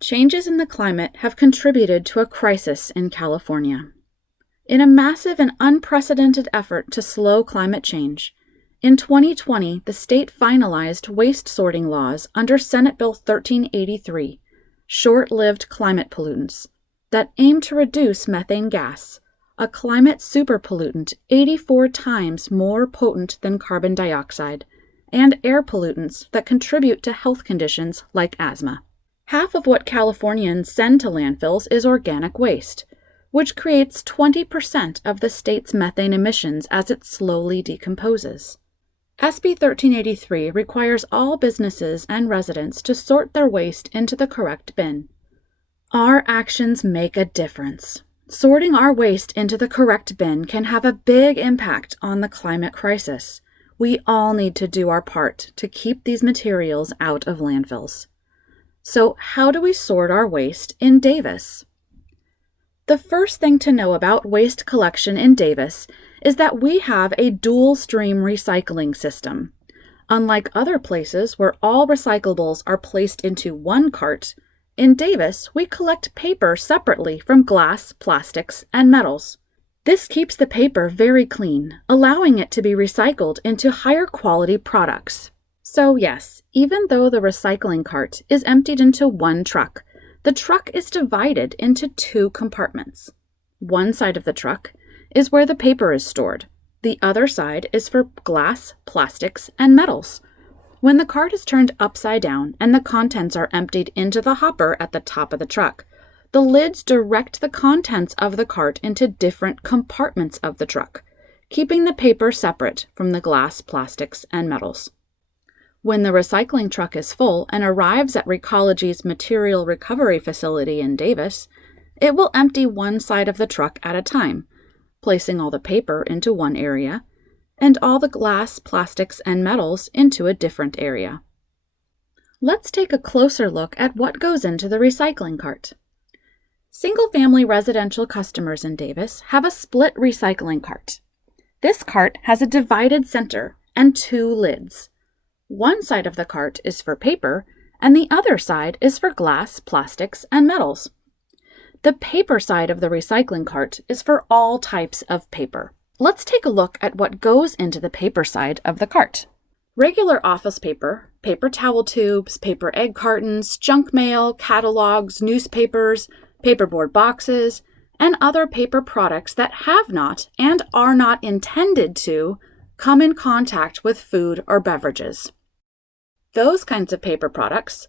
changes in the climate have contributed to a crisis in California. In a massive and unprecedented effort to slow climate change, in 2020, the state finalized waste sorting laws under Senate Bill 1383, short-lived climate pollutants, that aim to reduce methane gas, a climate superpollutant 84 times more potent than carbon dioxide, and air pollutants that contribute to health conditions like asthma. Half of what Californians send to landfills is organic waste, which creates 20% of the state's methane emissions as it slowly decomposes. SB 1383 requires all businesses and residents to sort their waste into the correct bin. Our actions make a difference. Sorting our waste into the correct bin can have a big impact on the climate crisis. We all need to do our part to keep these materials out of landfills. So, how do we sort our waste in Davis? The first thing to know about waste collection in Davis is that we have a dual-stream recycling system. Unlike other places where all recyclables are placed into one cart, in Davis we collect paper separately from glass, plastics, and metals. This keeps the paper very clean, allowing it to be recycled into higher quality products. So yes, even though the recycling cart is emptied into one truck, the truck is divided into two compartments. One side of the truck is where the paper is stored. The other side is for glass, plastics, and metals. When the cart is turned upside down and the contents are emptied into the hopper at the top of the truck, the lids direct the contents of the cart into different compartments of the truck, keeping the paper separate from the glass, plastics, and metals. When the recycling truck is full and arrives at Recology's material recovery facility in Davis, it will empty one side of the truck at a time, placing all the paper into one area and all the glass, plastics, and metals into a different area. Let's take a closer look at what goes into the recycling cart. Single-family residential customers in Davis have a split recycling cart. This cart has a divided center and two lids. One side of the cart is for paper, and the other side is for glass, plastics, and metals. The paper side of the recycling cart is for all types of paper. Let's take a look at what goes into the paper side of the cart. Regular office paper, paper towel tubes, paper egg cartons, junk mail, catalogs, newspapers, paperboard boxes, and other paper products that have not and are not intended to come in contact with food or beverages. Those kinds of paper products,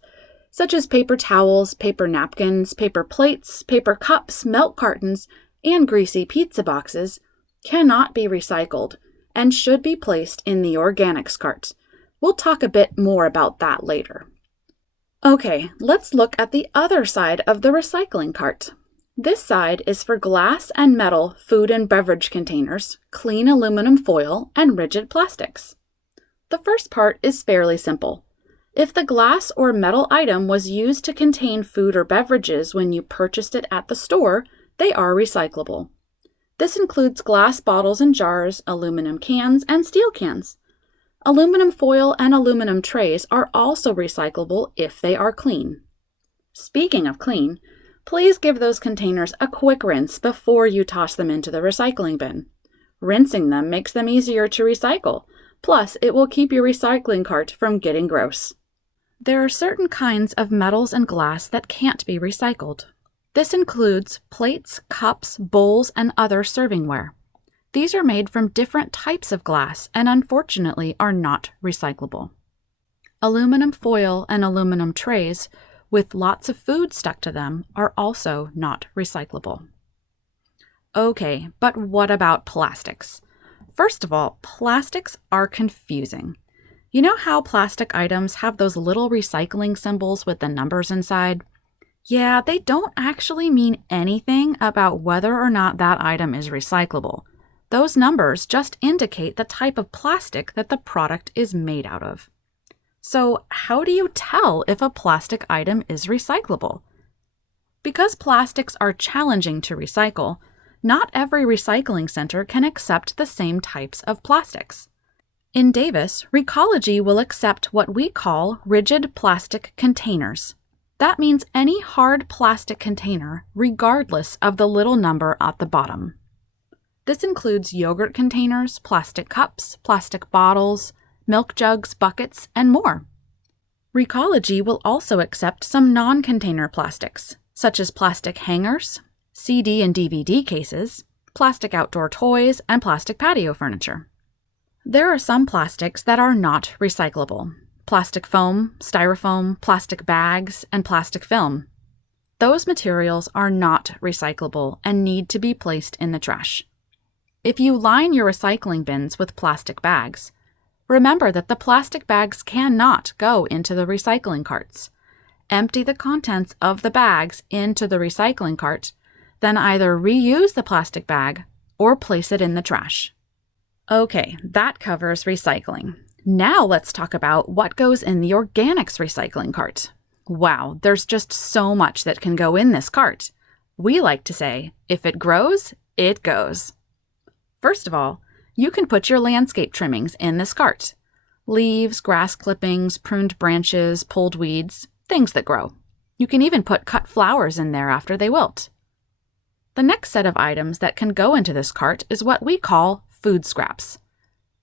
such as paper towels, paper napkins, paper plates, paper cups, milk cartons, and greasy pizza boxes, cannot be recycled and should be placed in the organics cart. We'll talk a bit more about that later. Okay, let's look at the other side of the recycling cart. This side is for glass and metal food and beverage containers, clean aluminum foil, and rigid plastics. The first part is fairly simple. If the glass or metal item was used to contain food or beverages when you purchased it at the store, they are recyclable. This includes glass bottles and jars, aluminum cans, and steel cans. Aluminum foil and aluminum trays are also recyclable if they are clean. Speaking of clean, please give those containers a quick rinse before you toss them into the recycling bin. Rinsing them makes them easier to recycle, plus it will keep your recycling cart from getting gross. There are certain kinds of metals and glass that can't be recycled. This includes plates, cups, bowls, and other servingware. These are made from different types of glass and unfortunately are not recyclable. Aluminum foil and aluminum trays with lots of food stuck to them are also not recyclable. Okay, but what about plastics? First of all, plastics are confusing. You know how plastic items have those little recycling symbols with the numbers inside? Yeah, they don't actually mean anything about whether or not that item is recyclable. Those numbers just indicate the type of plastic that the product is made out of. So, how do you tell if a plastic item is recyclable? Because plastics are challenging to recycle, not every recycling center can accept the same types of plastics. In Davis, Recology will accept what we call rigid plastic containers. That means any hard plastic container, regardless of the little number at the bottom. This includes yogurt containers, plastic cups, plastic bottles, milk jugs, buckets, and more. Recology will also accept some non-container plastics, such as plastic hangers, CD and DVD cases, plastic outdoor toys, and plastic patio furniture. There are some plastics that are not recyclable: plastic foam, styrofoam, plastic bags, and plastic film. Those materials are not recyclable and need to be placed in the trash. If you line your recycling bins with plastic bags, remember that the plastic bags cannot go into the recycling carts. Empty the contents of the bags into the recycling cart, then either reuse the plastic bag or place it in the trash. Okay, that covers recycling. Now let's talk about what goes in the organics recycling cart. Wow, there's just so much that can go in this cart. We like to say, if it grows, it goes. First of all, you can put your landscape trimmings in this cart. Leaves, grass clippings, pruned branches, pulled weeds, things that grow. You can even put cut flowers in there after they wilt. The next set of items that can go into this cart is what we call food scraps.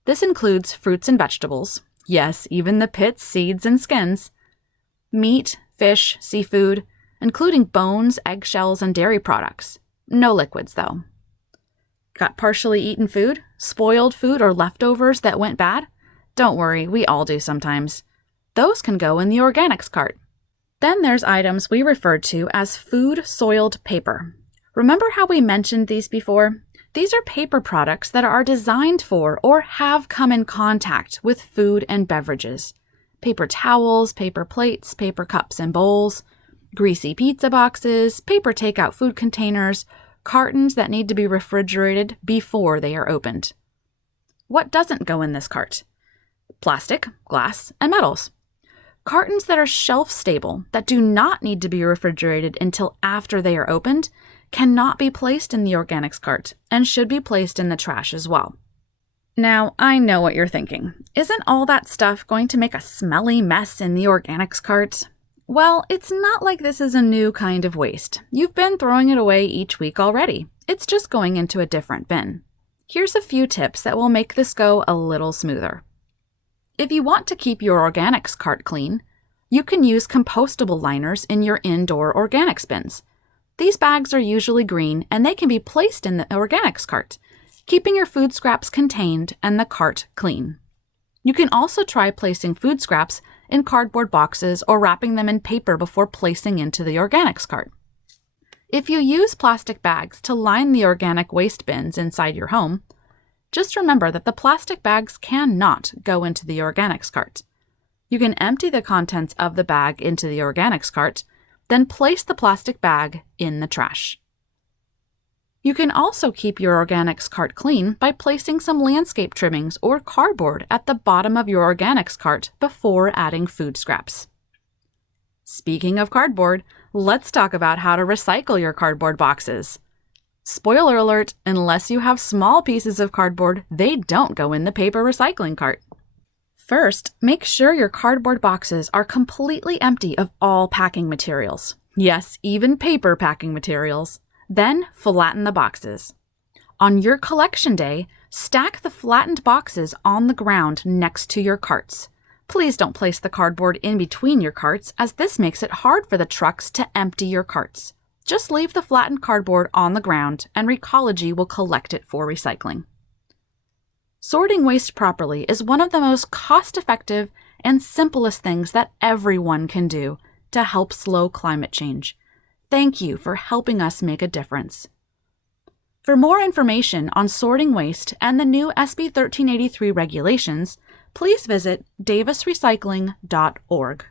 This includes fruits and vegetables, yes, even the pits, seeds, and skins, meat, fish, seafood, including bones, eggshells, and dairy products. No liquids, though. Got partially eaten food, spoiled food, or leftovers that went bad? Don't worry, we all do sometimes. Those can go in the organics cart. Then there's items we refer to as food-soiled paper. Remember how we mentioned these before? These are paper products that are designed for or have come in contact with food and beverages. Paper towels, paper plates, paper cups and bowls, greasy pizza boxes, paper takeout food containers, cartons that need to be refrigerated before they are opened. What doesn't go in this cart? Plastic, glass, and metals. Cartons that are shelf-stable, that do not need to be refrigerated until after they are opened, cannot be placed in the organics cart and should be placed in the trash as well. Now, I know what you're thinking. Isn't all that stuff going to make a smelly mess in the organics cart? Well, it's not like this is a new kind of waste. You've been throwing it away each week already. It's just going into a different bin. Here's a few tips that will make this go a little smoother. If you want to keep your organics cart clean, you can use compostable liners in your indoor organics bins. These bags are usually green and they can be placed in the organics cart, keeping your food scraps contained and the cart clean. You can also try placing food scraps in cardboard boxes or wrapping them in paper before placing into the organics cart. If you use plastic bags to line the organic waste bins inside your home, just remember that the plastic bags cannot go into the organics cart. You can empty the contents of the bag into the organics cart, then place the plastic bag in the trash. You can also keep your organics cart clean by placing some landscape trimmings or cardboard at the bottom of your organics cart before adding food scraps. Speaking of cardboard, let's talk about how to recycle your cardboard boxes. Spoiler alert, unless you have small pieces of cardboard, they don't go in the paper recycling cart. First, make sure your cardboard boxes are completely empty of all packing materials. Yes, even paper packing materials. Then, flatten the boxes. On your collection day, stack the flattened boxes on the ground next to your carts. Please don't place the cardboard in between your carts, as this makes it hard for the trucks to empty your carts. Just leave the flattened cardboard on the ground, and Recology will collect it for recycling. Sorting waste properly is one of the most cost-effective and simplest things that everyone can do to help slow climate change. Thank you for helping us make a difference. For more information on sorting waste and the new SB 1383 regulations, please visit davisrecycling.org.